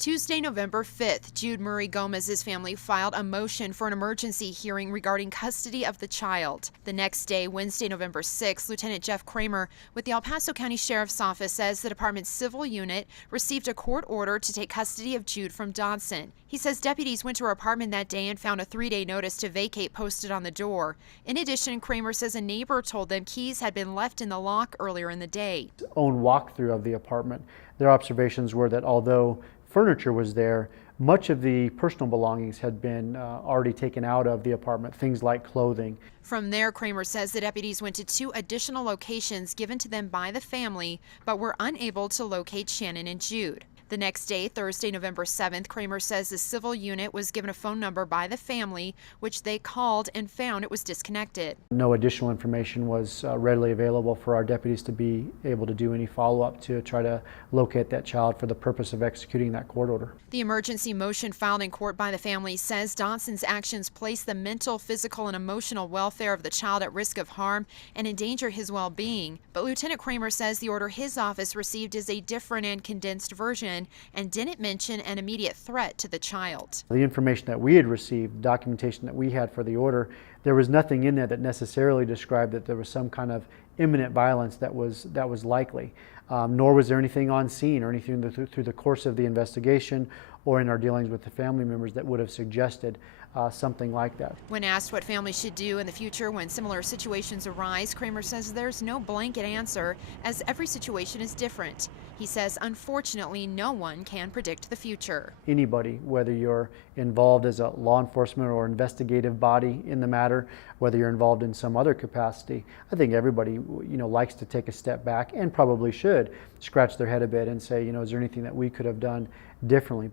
Tuesday, November 5th, Jude Murray-Gomez's family filed a motion for an emergency hearing regarding custody of the child. The next day, Wednesday, November 6th, Lieutenant Jeff Kramer with the El Paso County Sheriff's Office says the department's civil unit received a court order to take custody of Jude from Dodson. He says deputies went to her apartment that day and found a 3-day notice to vacate posted on the door. In addition, Kramer says a neighbor told them keys had been left in the lock earlier in the day. Own walkthrough of the apartment, their observations were that although furniture was there, much of the personal belongings had been already taken out of the apartment, things like clothing. From there, Kramer says the deputies went to 2 additional locations given to them by the family, but were unable to locate Shannon and Jude. The next day, Thursday, November 7th, Kramer says the civil unit was given a phone number by the family, which they called and found it was disconnected. No additional information was readily available for our deputies to be able to do any follow-up to try to locate that child for the purpose of executing that court order. The emergency motion filed in court by the family says Dodson's actions place the mental, physical, and emotional welfare of the child at risk of harm and endanger his well-being. But Lieutenant Kramer says the order his office received is a different and condensed version and didn't mention an immediate threat to the child. The information that we had received, documentation that we had for the order, there was nothing in there that necessarily described that there was some kind of imminent violence that was likely. Nor was there anything on scene or anything through the course of the investigation or in our dealings with the family members that would have suggested something like that. When asked what families should do in the future when similar situations arise, Kramer says there's no blanket answer as every situation is different. He says, unfortunately, no one can predict the future. Anybody, whether you're involved as a law enforcement or investigative body in the matter, whether you're involved in some other capacity, I think everybody, likes to take a step back and probably should scratch their head a bit and say, is there anything that we could have done differently?